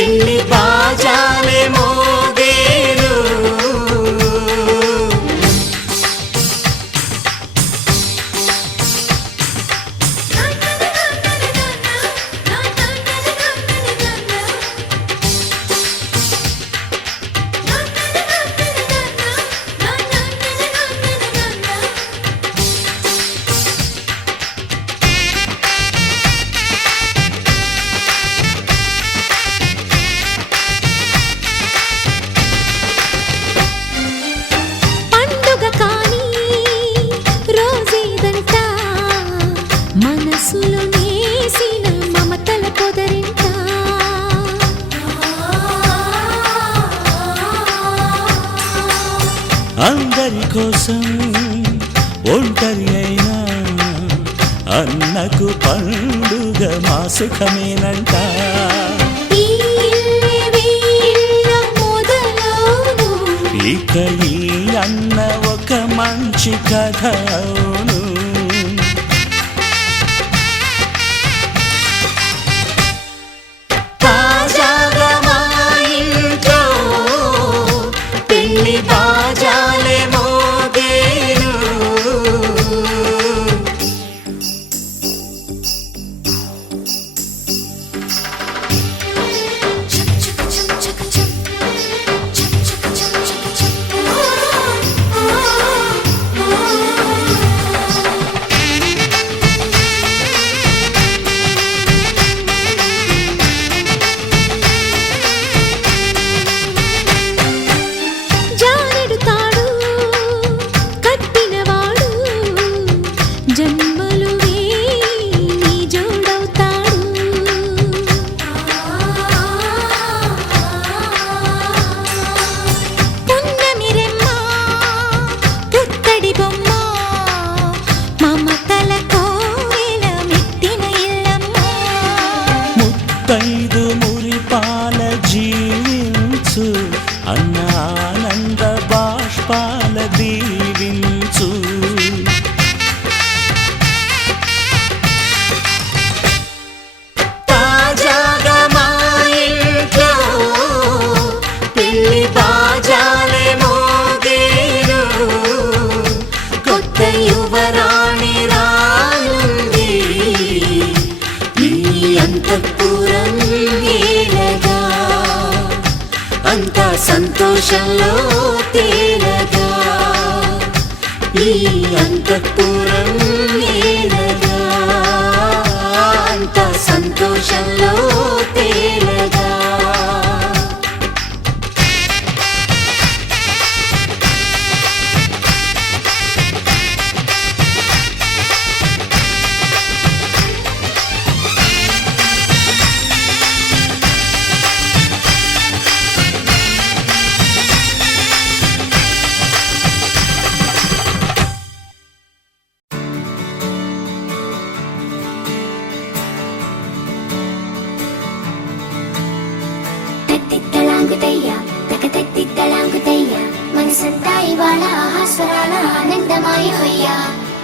పెళ్లి బాజాలే మోగేను అందరి కోసం ఒంటరి అయినా అన్నకు పండుగ మా సుఖమేనంట ఇక ఈ అన్న ఒక మంచి కథ అవును తాజాగా మా ఇంట్లో పెళ్లి బాజాలే మోగేను ముత్తైదు మురిపాల జీవించు అన్న ఆనంద బాష్పాల దీవించు తాజాగా మా ఇంట్లో పెళ్లి బాజాలే మోగేను కొత్త యువరాణి రానుంది అంతఃపురం ఏలగా అంతా సంతోషంలో తేలగా ఈ అంతఃపురం ఏలగా అంతా సంతోషంలో తేలగా మనసంతా ఇవాళ ఆహాస్వరాల ఆనందమాయ హొయ్యా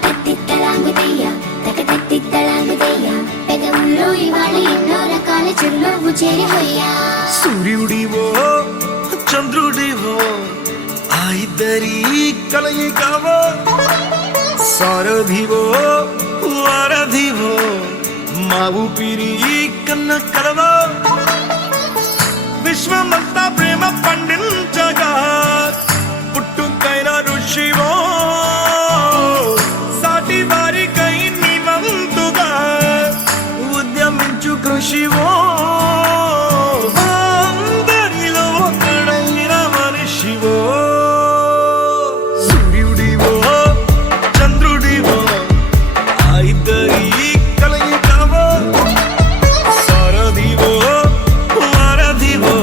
తత్తిత్తలాంగుతయ్యా తకతత్తిత్తలాంగుతయ్యా పెదవుల్లో ఇవాళ ఎన్నో రకాల చిరునవ్వు చేరి హొయ్యా సూర్యుడివో చంద్రుడివో ఆ ఇద్దరి కలయికవో సారథివో వారధివో మా ఊపిరి కన్న కలవో విశ్వమంతా ప్రేమ పండించగా పుట్టుకైన ఋషివో సాటి వారికై నివంతుగా ఉద్యమించు కృషివో అందరిలో ఒకడైన మనిషివో సూర్యుడివో చంద్రుడివో ఆ ఇద్దరి కలయికవో సారథివో వారధివో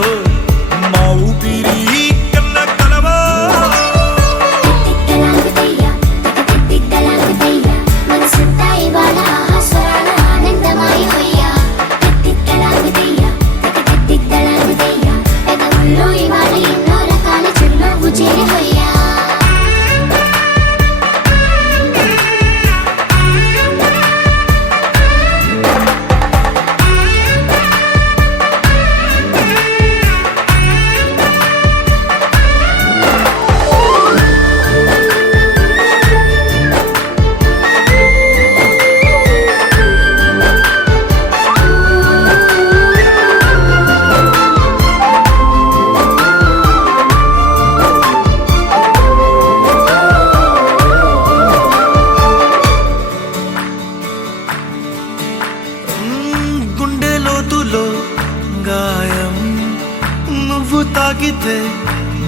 నువ్వు తాకితే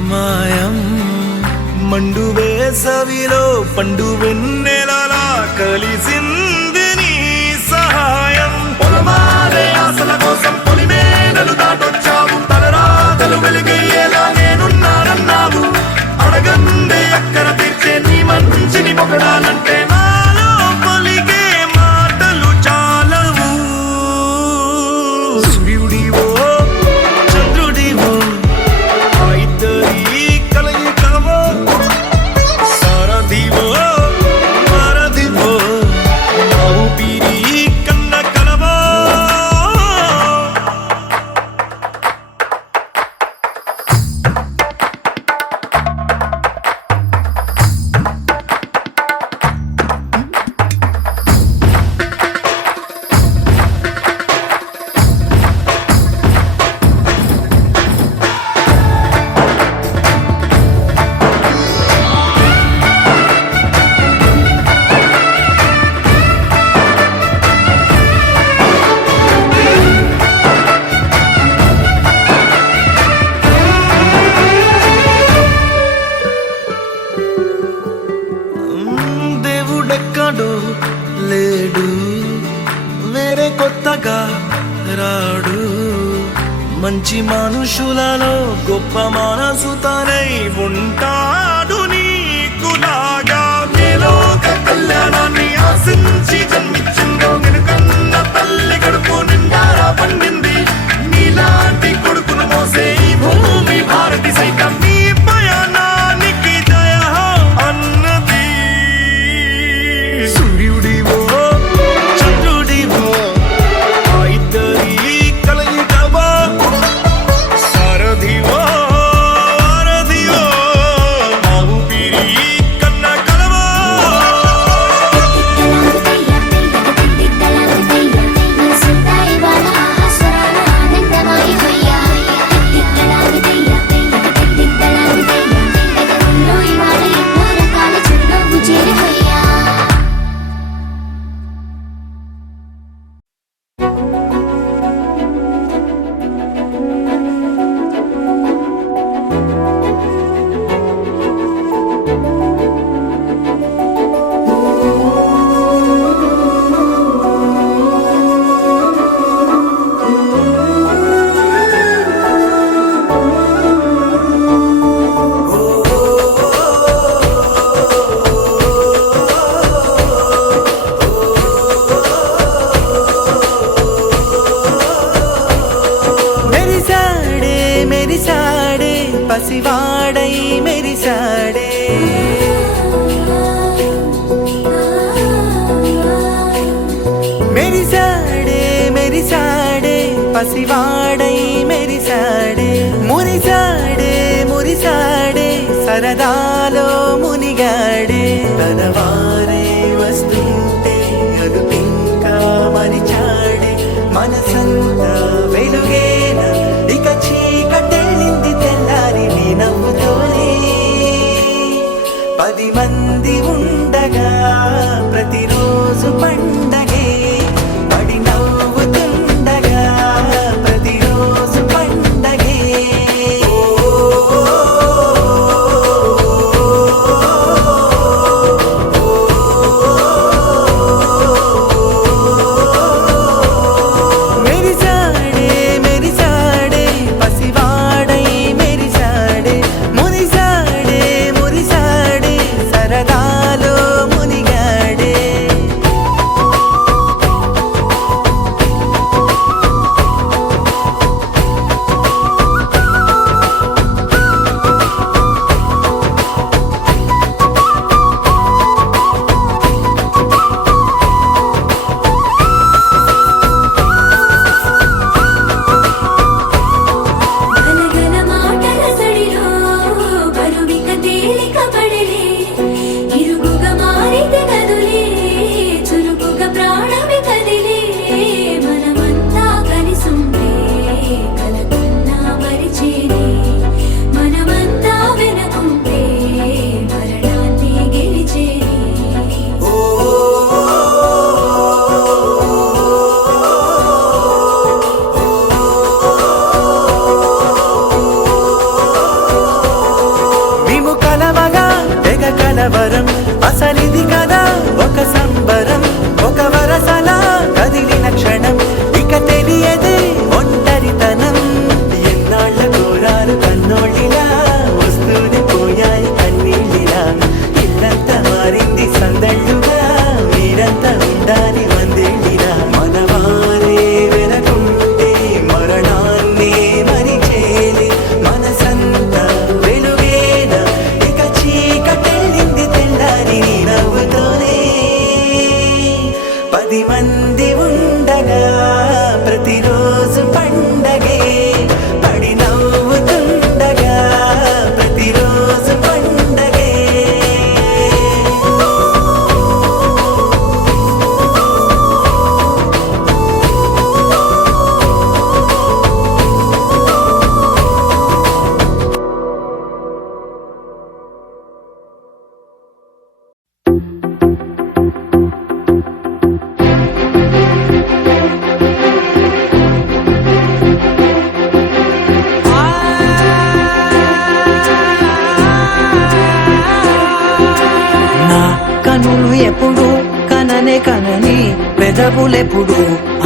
మాయం మండు వేసవిలో పండు వెన్నెలలా కలిసింది నీ సహాయం పొలమారే ఆశల కోసం పొలిమేనలు దాటొచ్చావు తలరాతలు వెలుగయ్యేలా నేనున్నానన్నావు అడగందే అక్కర తీర్చే నీ మంచిని పొగడాలంటే నాలో పలికే మాటలు చాలవు సూర్యుడివో చంద్రుడివో ఆ ఇద్దరి కలయికవో సారథివో వారధివో నా ఊపిరి కన్న కలవో దేవుడెక్కడో లేడు వేరే కొత్తగా రాడు మంచి మనుషులలో గొప్ప మనసు తనై ఉంటాడు నీకులాగా నీలోక కళ్యాణాన్ని ఆశించి జన్మించిందో నిన్నుకన్న తల్లి కడుపు నిండారా పండింది నీలాంటి కొడుకును మోసే ఈ భూమి భారతి సైతం నీ పయనానికి జయ అన్నది సూర్యుడివో చంద్రుడివో ఆ ఇద్దరి కలయికవో సారథివో వారధివో నా ఊపిరి కన్న కలవో మనసంతా ఇవాళ ఆస్వరాల ఆనందమై హొయ్యా తిత్తలాగుతయ్యా తిత్తలాగుతయ్యా పెదవుల్లో ఇవాళ ఎన్నో రకాల చిరునవ్వు చేరి హొయ్యా మెరిసాడే మెరిసాడే పసివాడై మెరిసాడే మెరిసాడే మెరిసాడే పసివాడై మెరిసాడే మురిసాడే మురిసాడే సరదాలో మునిగాడే తనవారే వస్తుంటే అదుపింకా మరిచాడే మనసంతా వెలుగేన ఇక చీకటెళ్ళింది తెల్లారి నీ నవ్వుతోనే 10 మంది ఉండగా ప్రతిరోజు పండగే పడి నవ్వుతుండగా ప్రతిరోజు పండగే ఓ ఇది కదా ఒక సంబరం, ఒక వరసలా కదిలిన క్షణం, ఇక తెలియదే ఒంటరితనం. ఎన్నాళ్ళ కోరాలు కన్నోళ్ళిలా, వస్తూనే పోయాయి కన్నీళ్ళిలా. ఇల్లంతా మారింది సందళ్ళుగా, మీరంతా ఉండాలి వందేళ్ళిలా. మనవారే వెనకుంటే మరణాన్నే మరిచేది మనసంతా వెలుగేన, ఇక చీకటెళ్ళింది తెల్లారి నీ నవ్వుతోనే. 10 మంది ఉండగా ప్రతిరోజు పండగే, పడి నవ్వుతుండగా ప్రతిరోజు పండగే. నా కనులు ఎప్పుడు కననే కనని, పెదవులెప్పుడు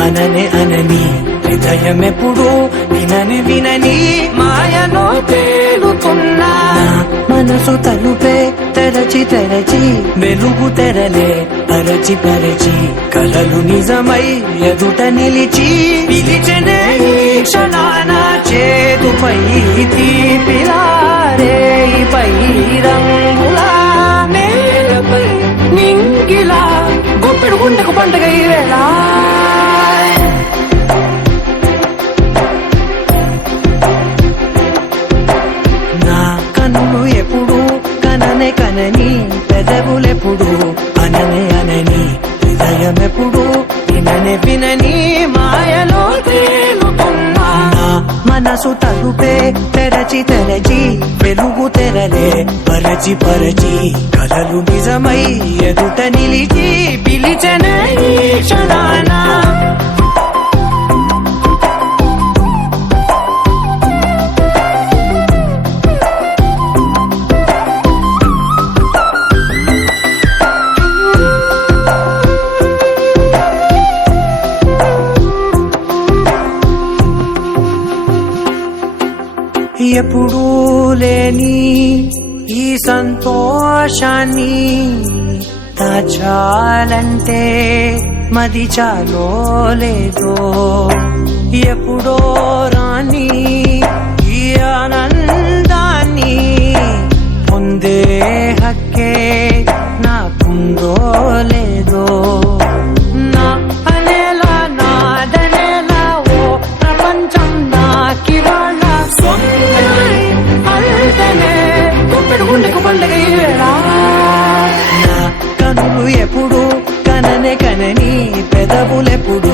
అననే అనని, హృదయం ఎప్పుడు వినని వినని మాయలో తేలుతున్నా. మనసు తలుపే తెరచి తెరచి, వెలుగు తెరలే పరచి పరచి, కలలు నిజమై ఎదుట నిలిచి, పిలిచెనే ఈ క్షణాన చేతుపై తీపిలారే పై రంగులా, నేలపై నింగిలా, గుప్పెడు గుండెకు పండగ ఈ వేళ. నా కన్ను ఎప్పుడు కననే కనని, పెదవులెప్పుడు అననే అనని, హృదయం ఎప్పుడు విననే వినని మాయలో తేలుతున్నా. నా మనసు తలుపే తెరచి తెరచి, వెలుగు తెరలే పరచి పరచి, కలలు నిజమై ఎదుట నిలిచి, పిలిచెనే ఈ క్షణాన. ఎప్పుడూ లేని ఈ సంతోషాన్ని దాచాలంటే మది చాలో లేదో, ఎప్పుడో రాని ఈ ఆనందాన్ని పొందే హక్కే నాకుందో లేదో. నా అనేలా నాదనేలా ఓ ప్రపంచం నాకివాళ్ళ అల్తనే, గుప్పెడు గుండెకు పండగ ఈ వేళ. నా కనులు ఎప్పుడు కననే కనని, పెదవులెప్పుడు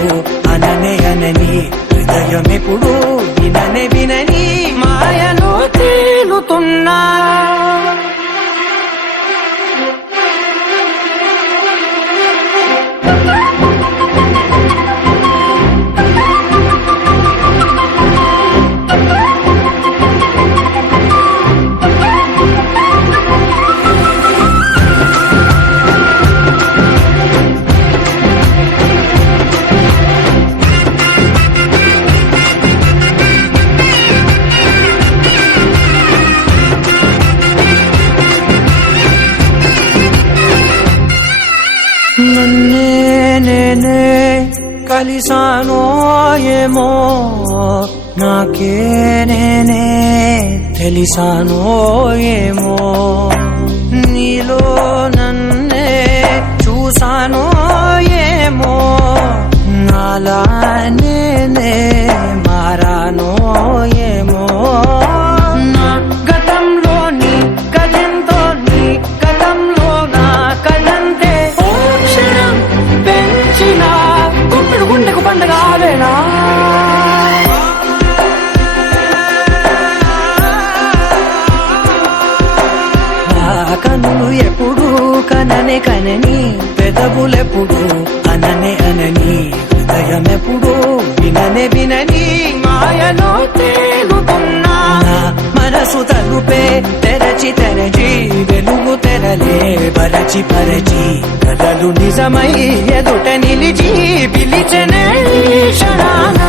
అననే అనని, హృదయం ఎప్పుడు విననే వినని మాయలో తేలుతున్నా. నన్నే నేనే కలిసానో ఏమో, నాకే నేనే తెలిసానో ఏమో, నీలో నన్నే చూసానో ఏమో, నాలా నేనే మారానో ఏమో. నా గతంలోని కథంతో నీ గతంలో నా కథంతే, ఓ క్షణం పెంచిన గుప్పెడు గుండెకు పండగ ఆవేనా. కనులు ఎప్పుడు కననే కనని, పెదవులెప్పుడు అననే అనని, హృదయం ఎప్పుడు విననే వినని మాయలో తేలుతున్నా. మనసు తలుపే తెరచి తెరచి, వెలుగు తెరలే దాచిపరచి కలలు నిజమై ఎదుట నిలిచి పిలిచనే ఈ క్షణాన.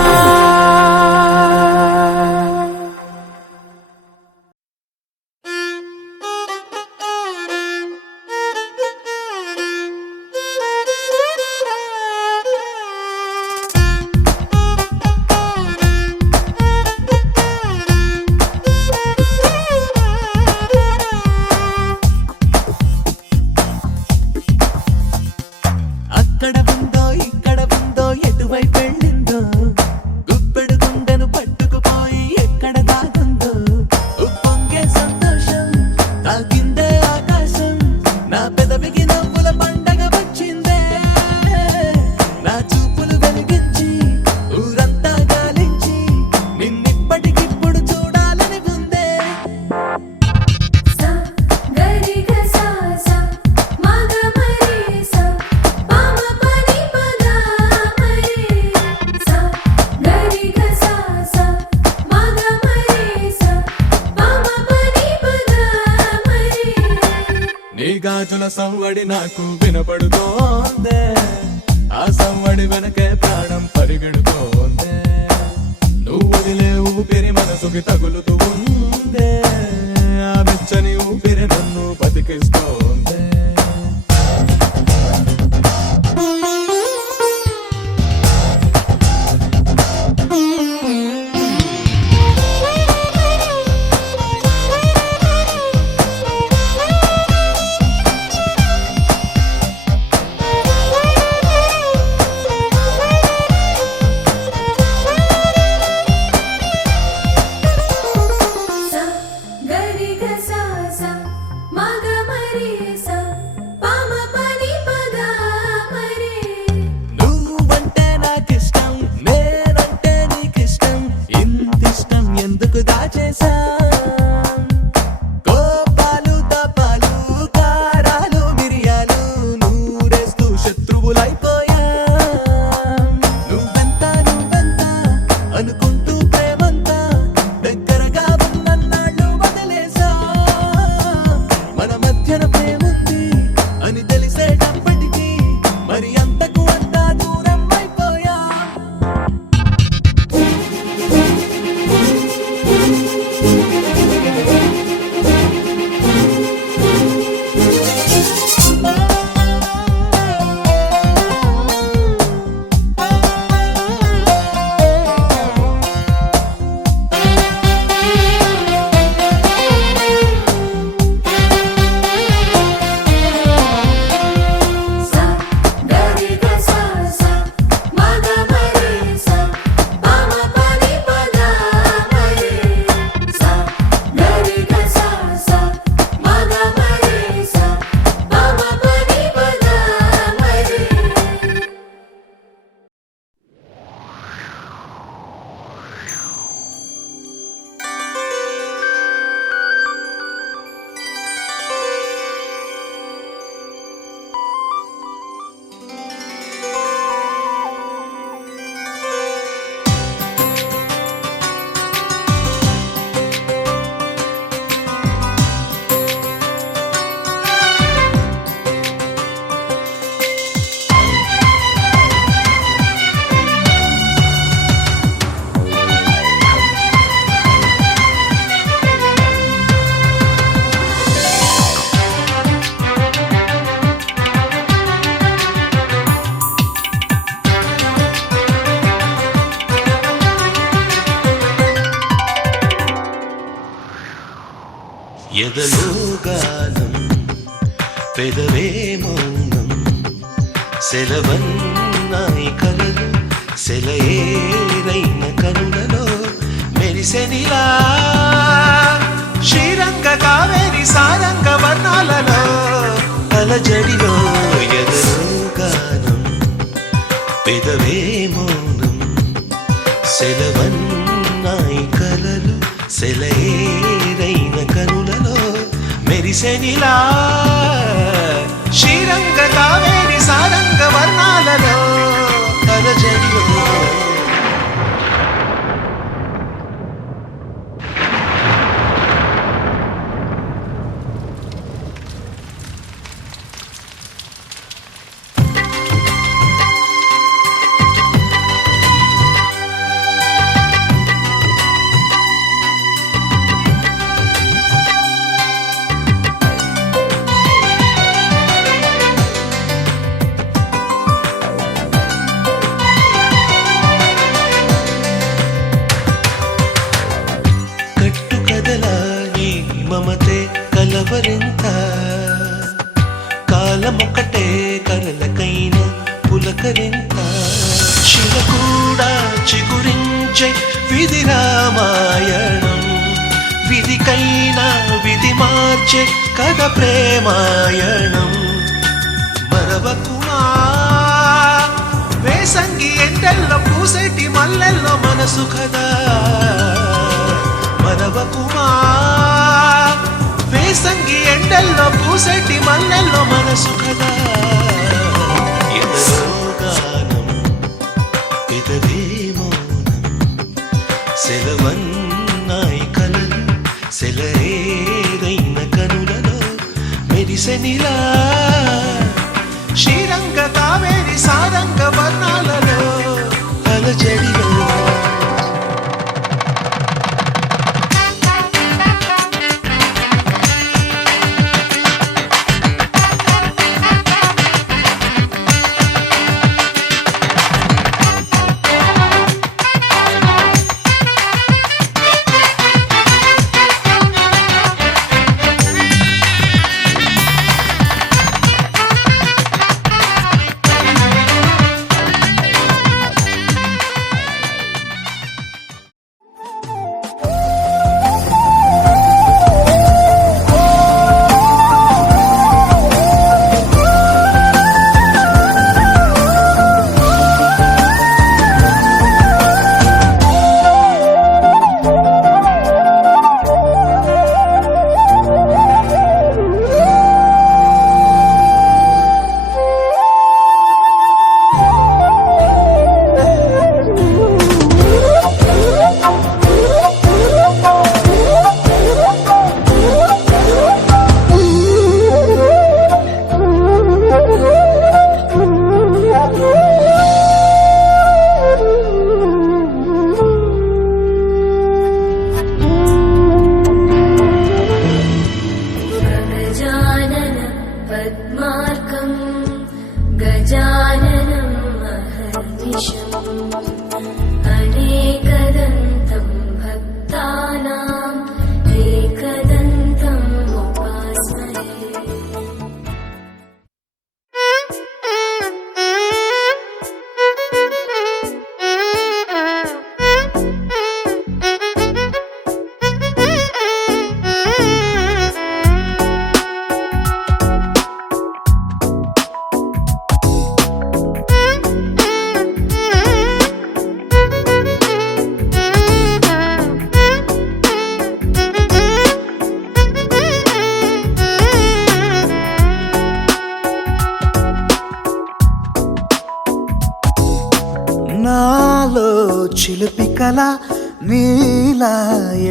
అక్కడ ఉందో ఇక్కడ ఉందో ఎటువైపు వెళ్ళిందో గుప్పెడు గుండెను పట్టుకుపోయి ఎక్కడ దాగుందో ఉప్పొంగే సంతోషం తాకిందే ఆకాశం నా పెదవికి నవ్వుల పండగ వచ్చిందే నా చూపులు వెలిగించి ఊరంతా గాలించి నిన్నిప్పటికిప్పుడు చూడాలని ఉందే. సా గరి గ సా సా మగ మరి సా పామ పని పద మరి సా గరి గ సా సా మగ మరి సా పామ పని పద మరి. నీ గాజుల సవ్వడి నాకు వినపడుతోందే ఆ సవ్వడి వెనకే ప్రాణం పరిగెడుతోందే నువ్వు వదిలే ఊపిరి మనసుకి తగులుతూ ఉందే ఆ వెచ్చని ఊపిరి నన్ను బతికిస్తోందే. సా గరి గ సా సా మగ మరి సా పామ పని పద మరి. నువ్వంటే నాకిష్టం నేనంటే నీకిష్టం ఇంతిష్టం ఎందుకు దాచేసా కోపాలు తాపాలు కారాలు మిరియాలు నూరేస్తూ శత్రువులైపోయా నువ్వెంత అనుకుంటూ ప్రేమంతా దగ్గరగా ఉన్నన్నాళ్ళు వదిలేసా మన మధ్యన ప్రేముంది అని తెలిసేటప్పటికీ మరి అంతకు అంతా దూరం అయిపోయా. సా గరి గ సా సా మగ మరి సా పామ పని పద మరి సా గరి గ సా సా మగ మరి సా పామ పని పద మరి. ఎదలో గానం పెదవే మౌనం సెలవన్నాయి కలలు సెలయేరైన కనులలో మెరిసెనిలా శ్రీరంగ కావేరి సారంగ వర్ణాలలో అలజడిలో ఎదలో గానం పెదవే మౌనం సెలవన్నాయి కలలు సెలయేరైన కనులలో మెరిసెనిలా శ్రీరంగ కావేరి సారంగ వర్ణాలలో అలజడిలో. కలవరింత కాలమొక్కటే కలలకైన పులకరింత శిల కూడా చిగురించే విధి రామాయణం విధికైనా విధి మార్చే కథ ప్రేమాయణం మరవకుమా వేసంగి ఎండల్లో పూసేటి మల్లెల్లో మనసు కదా మరవకుమా వేసంగి ఎండల్లో పూసేటి మల్లెల్లో మనసు కదా ఎదలో గానం పెదవే మౌనం సెలవన్నాయి కలలు సెలయేరైన కనులలో మెరిసెనిలా శ్రీరంగ కావేరి సారంగ వర్ణాలలో అలజడిలో पद्मार्कं गजाननं महर्निशम् अनेकदन्तं भक्तानाम् एकदन्तम् उपास्महे నాలో చిలిపి కల నీలా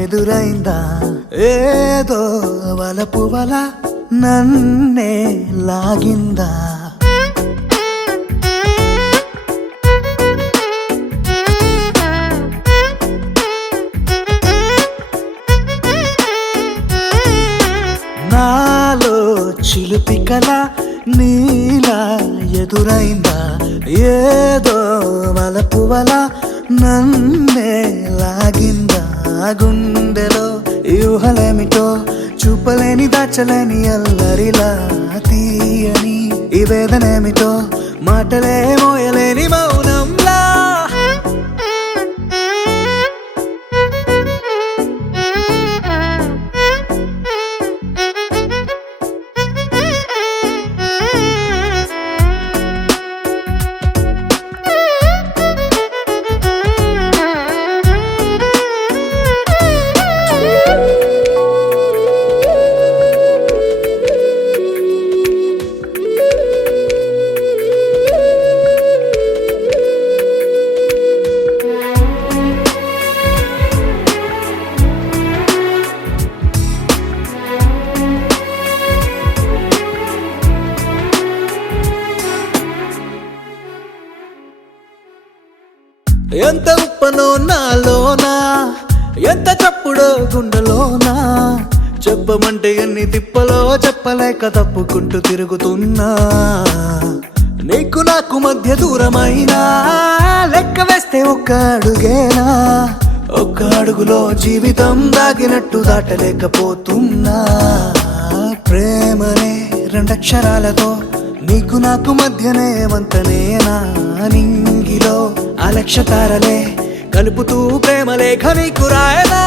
ఎదురైందా ఏదో వలపు వల నన్నే లాగిందా నాలో చిలిపి కల నీలా ఎదురైందా ఏదో వలపు వల నన్నే లాగిందా గుండెలో యూహలేమిటో చూపలేని దాచలేని అల్లరిలా తీయని ఈ వేదనేమిటో మాటలే మోయలేని మౌనంలా ఎంత ఉప్పనో నాలోనా ఎంత చప్పుడో గుండెలోనా చెప్పమంటే ఎన్ని తిప్పలో చెప్పలేక తప్పుకుంటూ తిరుగుతున్నా నీకు నాకు మధ్య దూరమైనా లెక్క వేస్తే ఒక్క అడుగేనా ఒక్క అడుగులో జీవితం దాగినట్టు దాటలేకపోతున్నా ప్రేమనే రెండక్షరాలతో నీకు నాకు మధ్యనే వంతనేనా నింగిలో అలక్ష తారలే కలుపుతూ ప్రేమ లేఖ నీకు రాయదా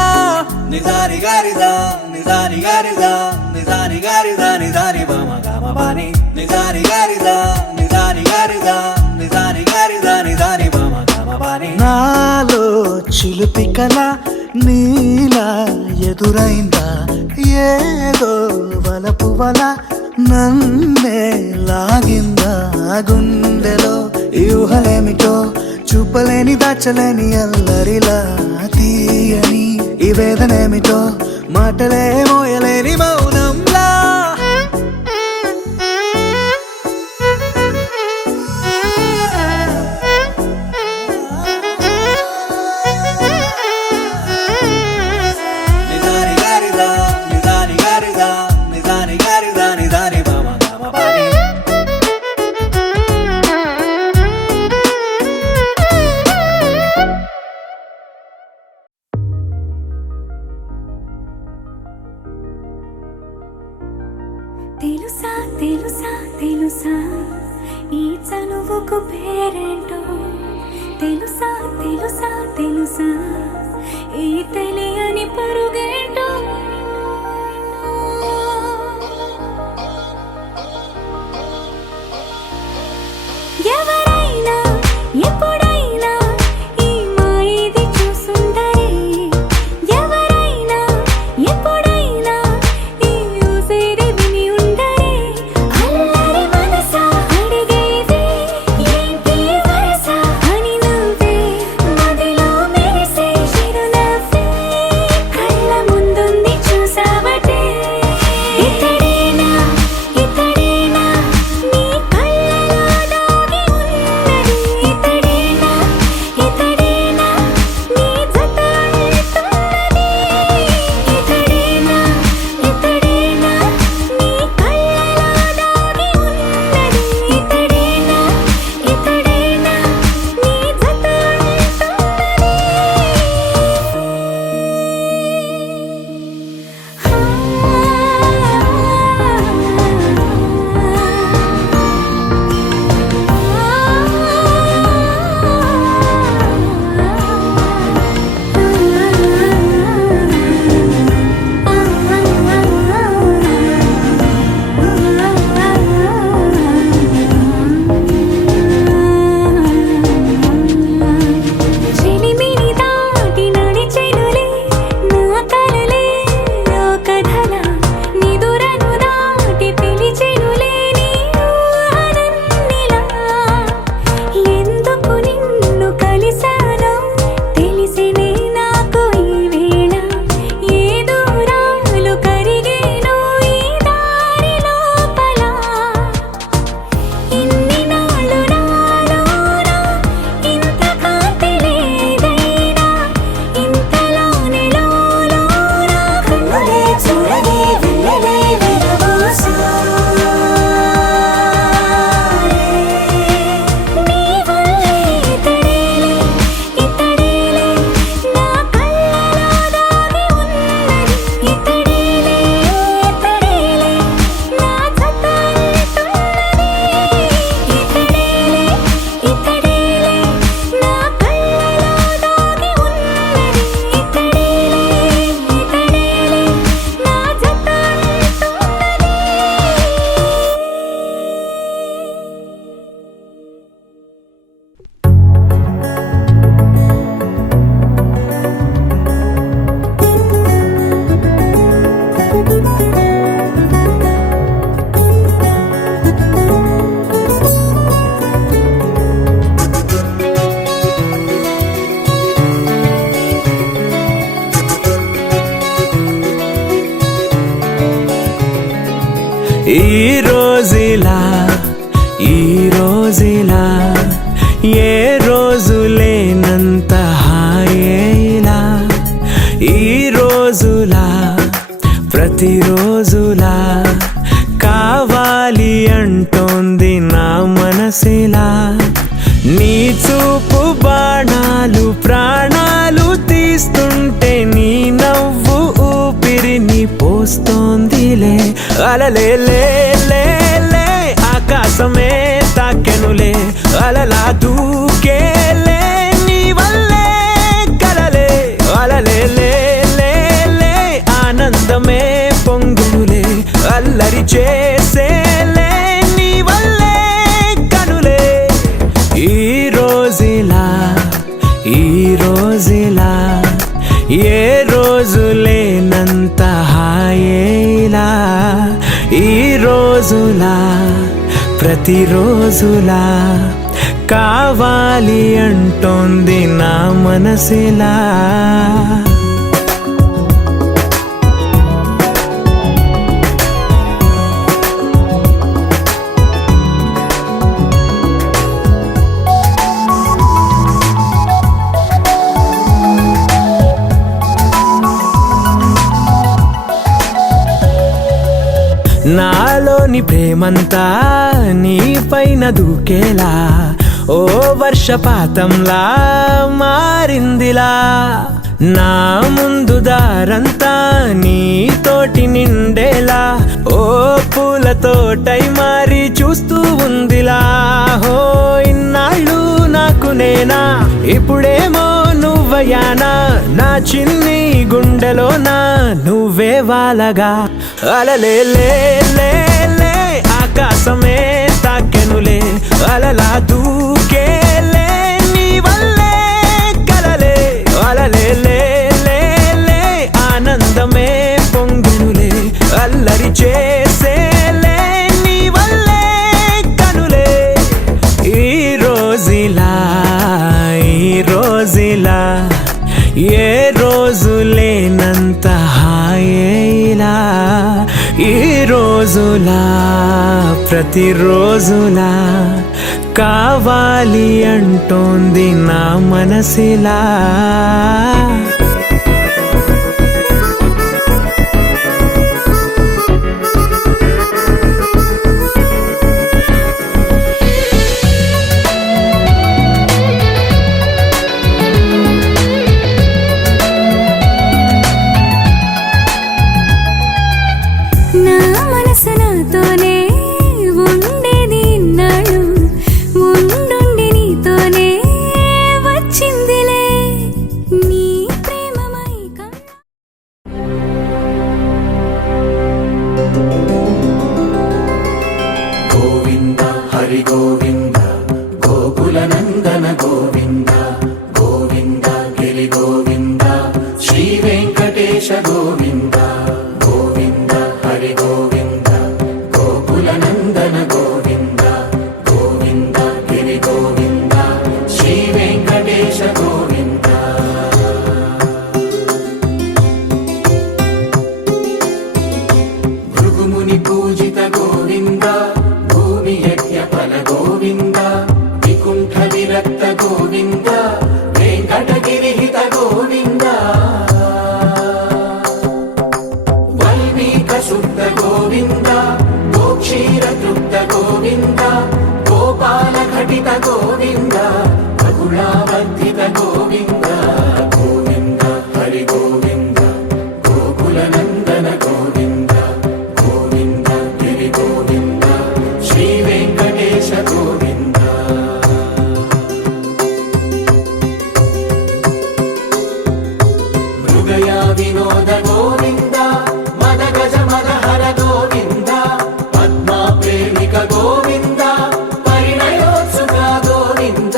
నిజాని గారిదా నిజాని గారిదా నిజాని గారిదా నిజాని బామ గామ బాని నిజాని గారిదా నిజాని గారిదా నిజాని గారిదా నిజాని బామ గామ బాని నాలో చిలుపి కల నీలా ఎదురైందా ఏదో వలపు వల నన్నే లాగిందా గుండెలో యూహలేమిటో చూపలేని దాచలేని అల్లరిలా తీయని ఈ వేదనేమిటో మాటలే మోయలేని మౌనంలా నిజాని గారిదా నిజాని గారిదా నిజాని గారిదా నిజాని బామ గామ బాని తెలుసా తెలుసా తెలుసా ఈ చనువుకు పేరేంటో తెలుసా తెలుసా తెలుసా ఈ తెలియని పరుగేంటో ఎవరైనా ఎప్పుడైనా ఈ మాయది చూసుండరే ఎవరైనా ఎప్పుడైనా ఈ ఊసేది విని ఉండరే అల్లరి మనసా అడిగేది ఏంటి వరస అని నువ్వే మదిలో మెరిసే చిరునవ్వే కళ్ళ ముందుంది చూసావటే ఇతడేనా ఇతడేనా నీ కళ్ళలో దాగి ఉన్నది ఇతడేనా ఇతడేనా నీ జత అంటున్నది ఇతడేనా ఇతడేనా నీ కళ్ళలో దాగి ఉన్నది ఇతడేనా ఇతడేనా నీ జత చెలిమిని దాటి నడిచెనులే నా కలలే ఓ కథలా నిదురను దాటి పిలిచెనులే నీ ఊహలన్నిలా ఎందుకు నిన్ను కలిసానో తెలిసినే నాకు ఈ వేళ ఏ దూరాలు కరిగేనో ఈ దారి లోపల ఇన్ని నాళ్ళు నాలోనా ఇంత కాంతి లేదైనా ఇంతలోనే లోలోనా కన్నులే చూడలే వెన్నెలే విరబోసారే నీ వల్లే ఇతడేలే ఇతడేలే నా కళ్ళలో దాగి ఉన్నది ఇతడేలే ఇతడేలే నా జత అంటున్నది ఇతడేలే ఇతడేలే నా కళ్ళలో దాగి ఉన్నది ఇతడేలే ఇతడేలే నా జత ఈ రోజులా ఏ రోజు లేనంత హాయేలా ఈ రోజులా ప్రతిరోజులా కావాలి అంటోంది నా మనసిలా నీ చూపు బాణాలు ప్రాణాలు తీస్తుంటే నీ నవ్వు ఊపిరిని పోస్తోంది కదిలే అలలే లే లే లే ఆకాశమే తాకెనులే అలలా దూకేలే నీ వల్లే కలలే అలలే లే లే లే ఆనందమే పొంగునులే అల్లరి చేసేలే నీ వల్లే కనులే ఈ రోజులా ఏ రోజు లేనంత హాయేలా ఈ రోజులా ప్రతిరోజులా కావాలి అంటోంది నా మనసిలా నాలోని ప్రేమంతా నీ పైన దూకేలా ఓ వర్షపాతంలా మారిందిలా నా ముందు దారంతా నీతోటి నిండేలా ఓ పూలతోటై మారి చూస్తూ ఉందిలా హో ఇన్నాళ్ళు నాకు నేనా ఇప్పుడేమో నువ్వయానా నా చిన్ని గుండెలోనా నువ్వే వాలగా అలలే లే లే లే ఆకాశమే తాకెనులే అలలా దూకేలే నీ వల్లే కలలే అలలే లే లే లే ఆనందమే పొంగునులే అల్లరి చేసేలే నీ వల్లే కనులే ఈ రోజులా ఏ రోజు లేనంత హాయేలా ఈ రోజులా ప్రతిరోజులా కావాలి అంటోంది నా మనసిలా నా మనసు నాతోనే ఉండేది ఇన్నాళ్ళు ఉండుండి నీతోనే వచ్చిందిలే నీ ప్రేమమై గోవింద హరి గోవింద గోకుల నందన గోవింద గోవింద గిరి గోవింద శ్రీ వెంకటేశ గోవింద గోవింద హరి గోవింద గోకుల నందన గోవింద గోవింద గిరి గోవింద శ్రీ వెంకటేశ గోవింద భృగుముని పూజిత గోవింద భూమి యజ్ఞ ఫల గోవింద వికుంఠ విరక్త గోవింద వెంకటగిరిహిత గోవింద వల్మీక శుద్ధ గోవింద గోక్షీర తృప్త గోవింద గోపాల ఘటిత గోవింద బహుళావర్ధిత గోవింద గోవింద హరి గోవింద గోకుల నందన గోవింద గోవింద గిరి గోవింద శ్రీ వెంకటేశ గోవింద మృగయా వినోద గోవింద మద గజ మద హర గోవింద పద్మా ప్రేమిక గోవింద పరిణయోత్సుక గోవింద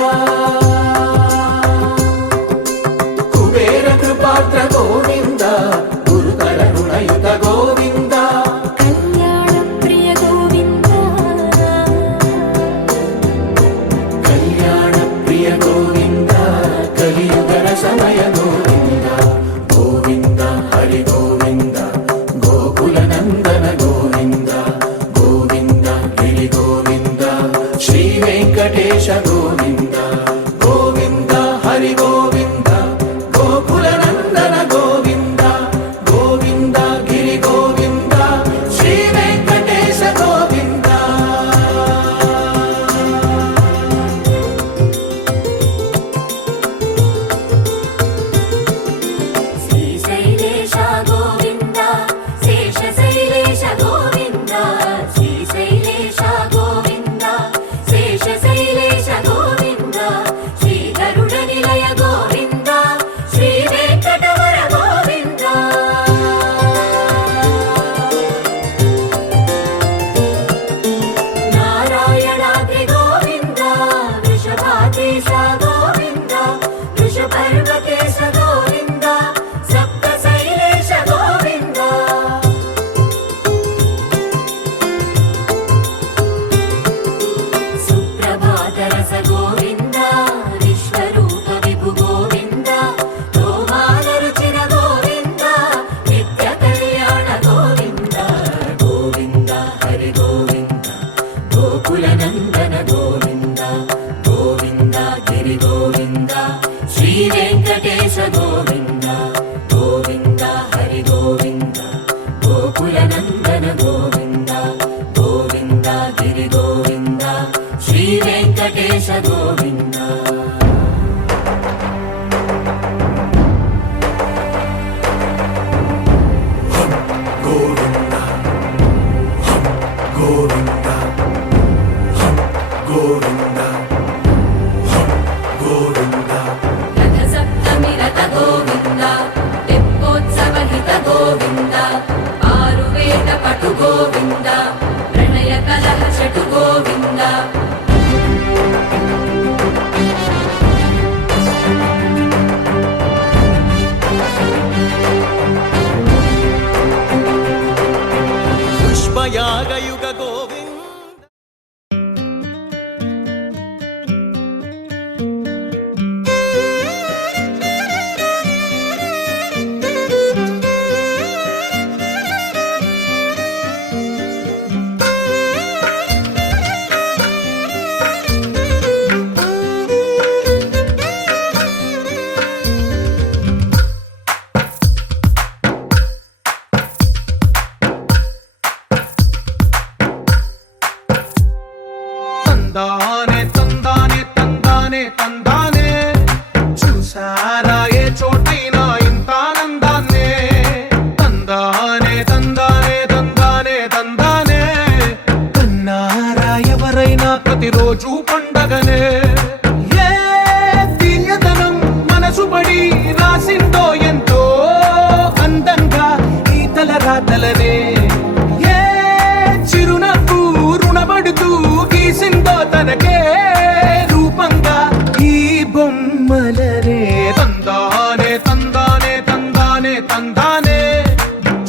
వేద పటు గోవింద ప్రణయ కలహ చటు గోవింద పుష్పయాగయుగ గోవింద తందానే తందానే తందానే తందానే చూసారా ఏ చోటైనా ఇంత ఆనందాన్నే తందానే తందానే తందానే తందానే కన్నారా ఎవరైనా ప్రతిరోజు పండగనే ఏ తీయదనం మనసు పడి రాసిందో ఎంతో అందంగా ఈ తల రాతలనే ఏ చిరునవ్వు రుణపడుతూ గీసిందో తనకే రూపంగా ఈ బొమ్మలనే తందానే తందానే తందానే తందానే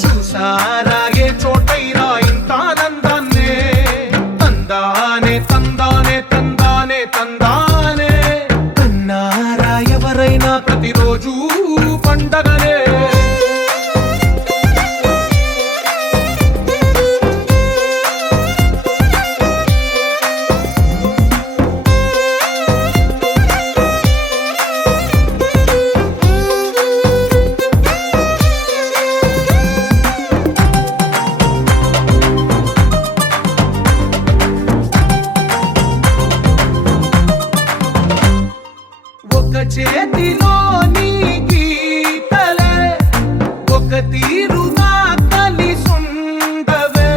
చూసారా ఏ చోటైనా ఇంత ఆనందాన్నే తందానే తందానే తందానే తందానే కన్నారా ఎవరైనా ప్రతిరోజు పండగనే ఒక చేతిలో నీ గీతలే ఒక తీరుగా కలిసుండవే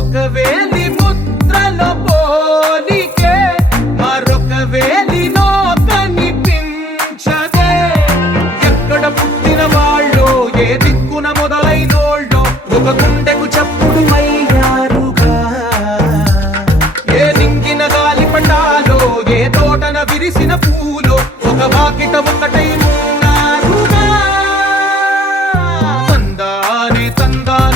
ఒక వేలి ముద్రలో పోలికే మరొక వేలిలో కనిపించదే ఎక్కడ పుట్టిన వాళ్ళో ఏ దిక్కున మొదలైనోళ్ళో ఒక గుండెకు చప్పుడు అయ్యారుగా ఏ నింగిన గాలి పటాలో ఏ తోటన విరిసిన పూలో ఒక వాకిట ఒకటై ఉన్నారుగా తందానే తందానే